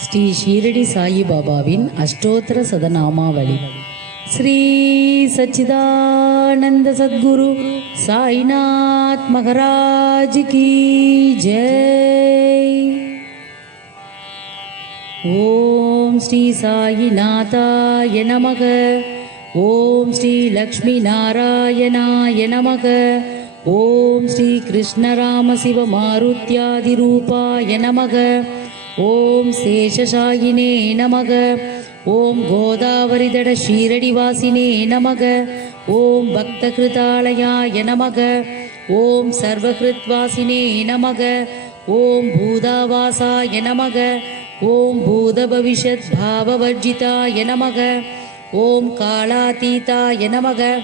ஸ்ரீ ஷீரடி சாயிபாபாவின் அஷ்டோத்திர சதநாமாவளி. ஸ்ரீ சச்சிதானந்த சத்குரு சாய்நாத் மகாராஜ் கி ஜெய். ஓம் ஸ்ரீ சாயிநாதாய நமக. ஓம் ஸ்ரீ லக்ஷ்மி நாராயணாய நமக. ஓம் ஸ்ரீ கிருஷ்ணராம சிவ மாருத்யாதி ரூபாய நமக. ஓம் சேஷசாயினே நமக. ஓம் கோதாவரிதட ஷீரடிவாசினே நமக. ஓம் பக்தகிருதாலயாய நமக. ஓம் சர்வகிருத்வாசினே நமக. ஓம் பூதாவாசாய நமக. ஓம் பூதபவிஷத் பாவவர்ஜிதாய நமக. ஓம் காலாதீதாய நமக.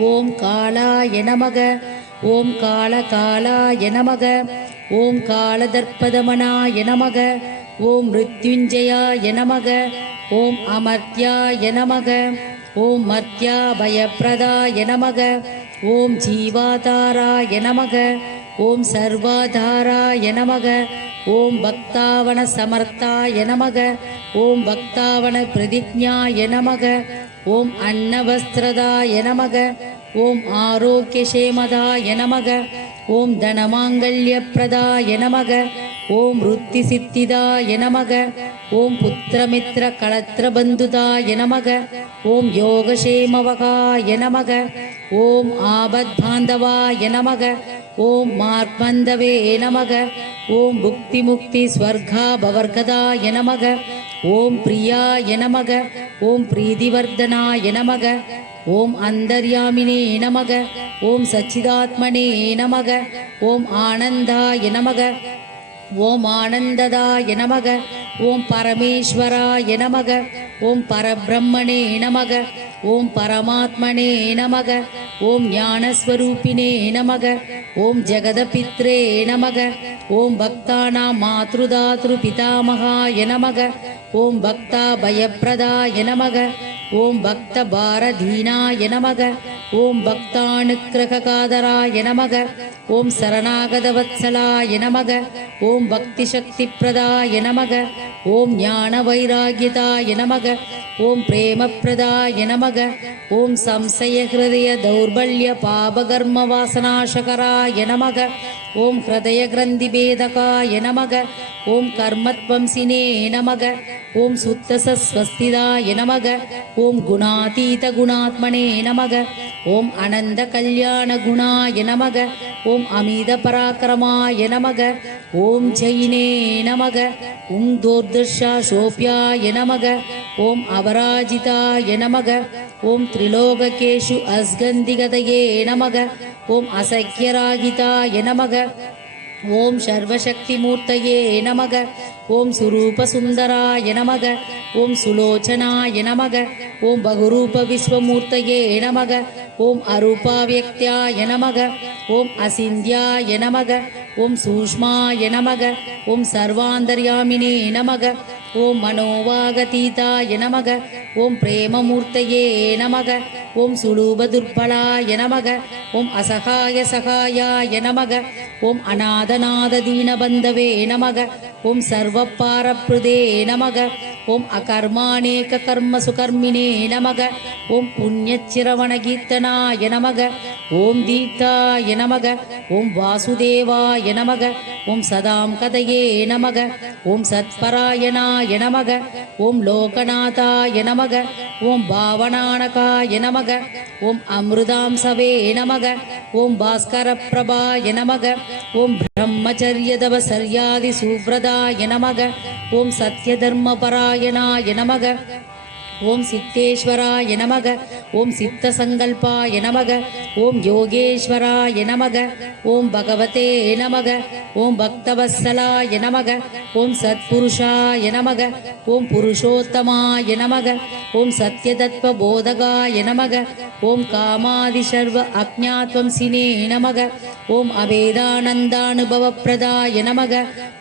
ஓம் காலாய நமக. ஓம் காலகாலாய நமக. ஓம் காலதர்ப்பதமனாய நமக. ஓம் மிருத்யுஞ்சயாய நமக. ஓம் அமர்த்யாய நமக. ஓம் மர்த்யாபயப்ரதாய நமக. ஓம் ஜீவாதாராய நமக. ஓம் சர்வாதாராய நமக. ஓம் பக்தாவன சமர்த்தாய நமக. ஓம் பக்தாவன பிரதிஜ்ஞாய நமக. ஓம் அன்னவஸ்திரதாய நமக. ஓம் ஆரோக்கியசேமதாய நமக. ஓம் தனமாங்கல்யப்ரதாய நமக. ஓம் ருத்திசித்திதாய நமக. ஓம் புத்திரமித்ர களத்ரபந்துதாய நமக. ஓம் யோகசேமவகாய நமக. ஓம் ஆபத்பாந்தவாய நமக. ஓம் மார்க்மந்தவே நமக. ஓம் புக்திமுக்தி ஸ்வர்காபவர்கதாய நமக. ஓம் பிரியாய நமக. ஓம் பிரீதிவர்தனாய நமக. ஓம் அந்தர்யாமினே நமக. ஓம் சச்சிதாத்மனே நமக. ஓம் ஆனந்தாய நமக. ஓம் ஆனந்ததாய நமக. ஓம் பரமேஸ்வராய நமக. ஓம் பரபிரம்மணே நமக. ஓம் பரமாத்மனே நமக. ஓம் ஞானஸ்வரூபிணே நமக. ஓம் ஜெகதபித்ரே நமக. ஓம் பக்தானாம் மாத்ருதாத்ரு பிதாமகாய நமக. ஓம் பக்தா பயப்பிரதாய நமக. ஓம் பக்த பாரதீனாய நமக. ஓம் பக்தானுக்கிரகாதராய நமக. ஓம் சரணாகதவத்சலாய நமக. ஓம் பக்தி சக்தி பிரதாய நமக. ஓம் ஞான வைராகியதாய நமக. ஓம் பிரேம பிரதாய நமக. ஓம் சம்சய ஹிருதய தௌர்பல்ய பாபகர்ம வாசனாசகராய நமக. ஓம் ஹிருதய கிரந்தி பேதகாய நமக. ஓம் கர்மத்வம்சினே நமக. ஓம் சுத்தசஸ்வஸ்திதாய நமக. ஓம் குணாதீத குணாத்மனே நமக. ஓம் அனந்த கல்யாண குணாய நமக. ஓம் அமித பராக்கிரமாய நமக. ஓம் ஜெயினே நமக. ஓம் தோர்தர்ஷா சோப்யாய நமக. ஓம் அபராஜிதாய நமக. ஓம் திரிலோககேஷு அஸ்கந்திகதயே நமக. ஓம் அசக்கியராகிதாய நமக. ஓம் சர்வசக்திமூர்த்தயே நமக. ஓம் சுரூபசுந்தராய நமக. ஓம் சுலோச்சனாய நமக. ஓம் பகுரூப விஸ்வமூர்த்தயே நமக. ஓம் அரூபாவ்யக்த்யாய நமக. ஓம் அசிந்தியாய நமக. ஓம் சூஷ்மாய நமக. ஓம் சர்வாந்தர்யாமினே நமக. ஓம் மனோவாகதீதாய நமக. ஓம் பிரேமமூர்த்தயே நமக. ஓம் சுலூபதுர்பலாய நமக. ஓம் அசகாய சகாயாய நமக. ஓம் அநாதநாத தீனபந்தவே நமக. ஓம் சர்வபாரப்ருதே நமக. ஓம் அகர்மாணேக கர்ம சுகர்மினே நமக. ஓம் புண்ணியச்சிரவணகீர்த்தனாய நமக. ஓம் தீப்தாய நமக. ஓம் வாசுதேவாய நமக. ஓம் சதாம் கதையே நமக. ஓம் சத்பராயணாய நமக. ஓம் லோகநாதாய நமக. ஓம் பாவனானகாய நமக. ஓம் அமிர்தாம்சவே நமக. ஓம் பாஸ்கர பிரபாய நமக. ஓம் பிரம்மச்சரியதவசர்யாதி சூப்ரதாய நமக. ஓம் சத்யதர்மபராயணாய நமக. ஓம் சித்தேஸ்வராய நமக. ஓம் சித்தசங்கல்பாய நமக. ஓம் யோகேஸ்வராய நமக. ஓம் பகவதே நமக. ஓம் பக்தவத்சலாய நமக. ஓம் சத்புருஷாய நமக. ஓம் புருஷோத்தமாய நமக. ஓம் சத்யதத்வ போதகாய நமக. ஓம் காமாதிசர்வ அஜ்ஞாத்வம்சினே நமக. ஓம் அவேதானந்தானுபவப்பிரதாய நமக.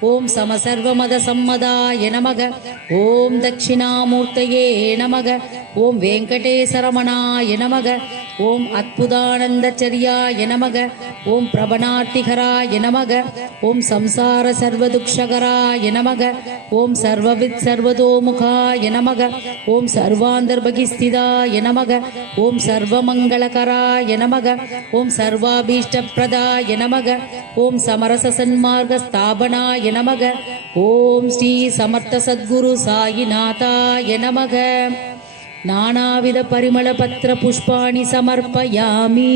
ஓம் சமசர்வமத சம்மதாய நமக. ஓம் தட்சிணாமூர்த்தயே நமக. ஓம் வெங்கடேசரமணா பிரசன்னாய நமக. ஓம் அத்புதானந்தச்சரியாய நமக. ஓம் பிரபணார்த்திகராய நமக. ஓம் சம்சார சர்வதுக்ஷகராய நமக. ஓம் சர்வவித் சர்வதோமுகாய நமக. ஓம் சர்வாந்தர்பகிஸ்திதாய நமக. ஓம் சர்வமங்களகராய நமக. ஓம் சர்வாபீஷ்டப்ரதாய நமக. ஓம் சமரச சன்மார்க ஸ்தாபனாய நமக. ஓம் ஸ்ரீ சமர்த்த சத்குரு சாயிநாதாய நமக. நானாவித பரிமள பத்ர புஷ்பாணி சமர்ப்பயாமி.